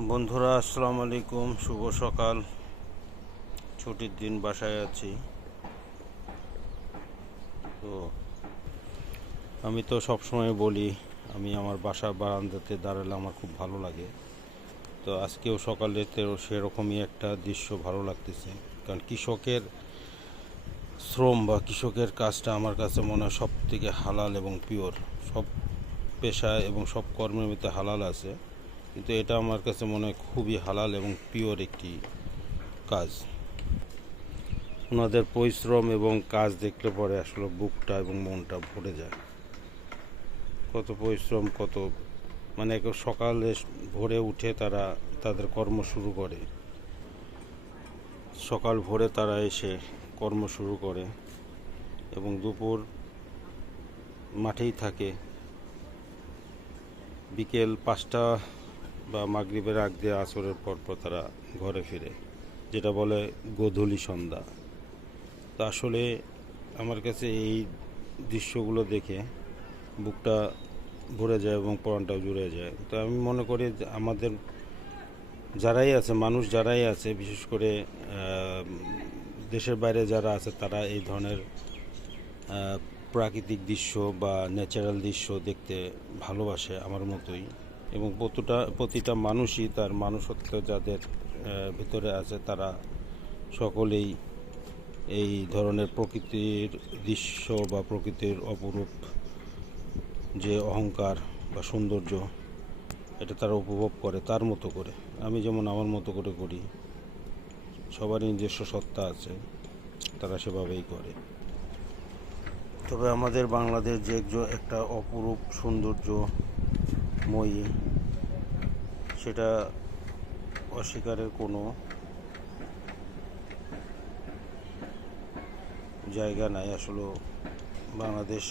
বন্ধুরা, আসসালামু আলাইকুম। শুভ সকাল। ছুটির দিন বাসায় আছি। তো আমি তো সব সময় বলি, আমি আমার বাসা বারান্দাতে দাঁড়ালে আমার খুব ভালো লাগে। তো আজকেও সকালেতেও সেরকমই একটা দৃশ্য ভালো লাগতেছে। কারণ কৃষকের শ্রম বা কৃষকের কাজটা আমার কাছে মনে হয় সব থেকে হালাল এবং পিওর সব পেশায় এবং সব কর্মের মধ্যে হালাল আছে। কিন্তু এটা আমার কাছে মনে হয় খুবই হালাল এবং পিওর একটি কাজ। ওনাদের পরিশ্রম এবং কাজ দেখলে পরে আসলে বুকটা এবং মনটা ভরে যায়। কত পরিশ্রম, কত মানে সকালে ভোরে উঠে তারা তাদের কর্ম শুরু করে। সকাল ভোরে তারা এসে কর্ম শুরু করে এবং দুপুর মাঠেই থাকে। বিকেল পাঁচটা বা মাগরিবের আগ দিয়ে আসরের পর পর তারা ঘরে ফিরে, যেটা বলে গোধূলি সন্ধ্যা। তো আসলে আমার কাছে এই দৃশ্যগুলো দেখে বুকটা ভরে যায় এবং পরানটাও জুড়ে যায়। তো আমি মনে করি আমাদের যারাই আছে, মানুষ যারাই আছে, বিশেষ করে দেশের বাইরে যারা আছে, তারা এই ধরনের প্রাকৃতিক দৃশ্য বা ন্যাচারাল দৃশ্য দেখতে ভালোবাসে আমার মতোই। এবং প্রতিটা প্রতিটা মানুষই তার মানুষত্ব যাদের ভিতরে আছে তারা সকলেই এই ধরনের প্রকৃতির দৃশ্য বা প্রকৃতির অপরূপ যে অহংকার বা সৌন্দর্য, এটা তারা উপভোগ করে তার মতো করে। আমি যেমন আমার মতো করে করি, সবারই নিজস্ব সত্তা আছে, তারা সেভাবেই করে। তবে আমাদের বাংলাদেশ যে একটা অপরূপ সৌন্দর্যময়ী সেটা অস্বীকারের কোনো জায়গা নাই। আসলে বাংলাদেশ,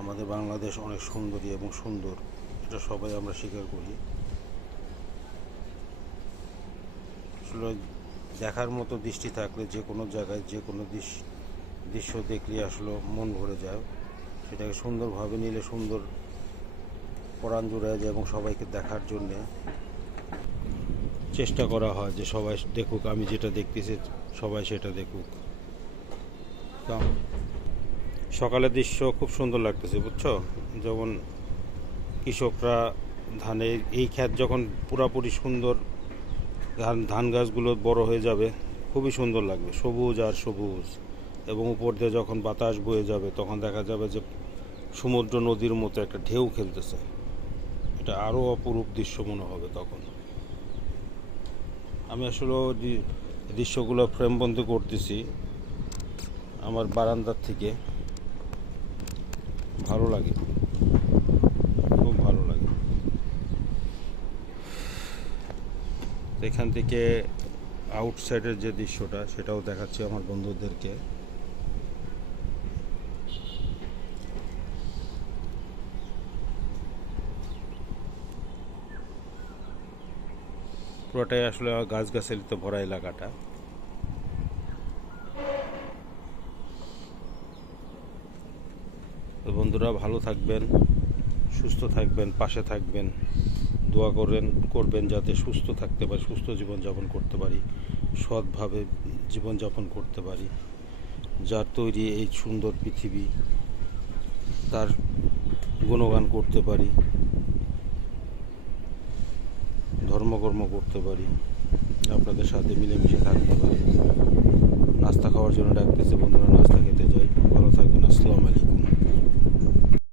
আমাদের বাংলাদেশ অনেক সুন্দরী এবং সুন্দর। এটা সবাই আমরা স্বীকার করি। আসলে দেখার মতো দৃষ্টি থাকলে যে কোনো জায়গায়, যে কোনো দৃশ্য দেখলে আসলে মন ভরে যায়। সেটাকে সুন্দরভাবে নিলে সুন্দর পরাণ জুড়ে যায় এবং সবাইকে দেখার জন্যে চেষ্টা করা হয় যে সবাই দেখুক, আমি যেটা দেখতেছি সবাই সেটা দেখুক। সকালের দৃশ্য খুব সুন্দর লাগতেছে, বুঝছ? যেমন কৃষকরা ধানের এই ক্ষেত যখন পুরাপুরি সুন্দর ধান ধান গাছগুলো বড় হয়ে যাবে, খুবই সুন্দর লাগবে, সবুজ আর সবুজ। এবং উপর দিয়ে যখন বাতাস বয়ে যাবে, তখন দেখা যাবে যে সমুদ্র নদীর মতো একটা ঢেউ খেলতেছে। এটা আরও অপরূপ দৃশ্য মনে হবে তখন। আমি আসলে দৃশ্যগুলো ফ্রেমবন্দি করতেছি আমার বারান্দার থেকে। ভালো লাগে। খুব ভালো লাগে। এখান থেকে আউটসাইডের যে দৃশ্যটা, সেটাও দেখাচ্ছি আমার বন্ধুদেরকে। পুরোটাই আসলে গাছগাছালিতে ভরা এলাকাটা। তো বন্ধুরা, ভালো থাকবেন, সুস্থ থাকবেন, পাশে থাকবেন, দোয়া করেন, করবেন যাতে সুস্থ থাকতে পারি, সুস্থ জীবনযাপন করতে পারি, সৎভাবে জীবনযাপন করতে পারি। যার তৈরি এই সুন্দর পৃথিবী, তার গুণগান করতে পারি। ধর্মকর্ম করতে পারি, আপনাদের সাথে মিলেমিশে থাকতে পারি। নাস্তা খাওয়ার জন্য ডাকতেছে, বন্ধুরা, নাস্তা খেতে যাই। ভালো থাকবেন, আসসালামু আলাইকুম।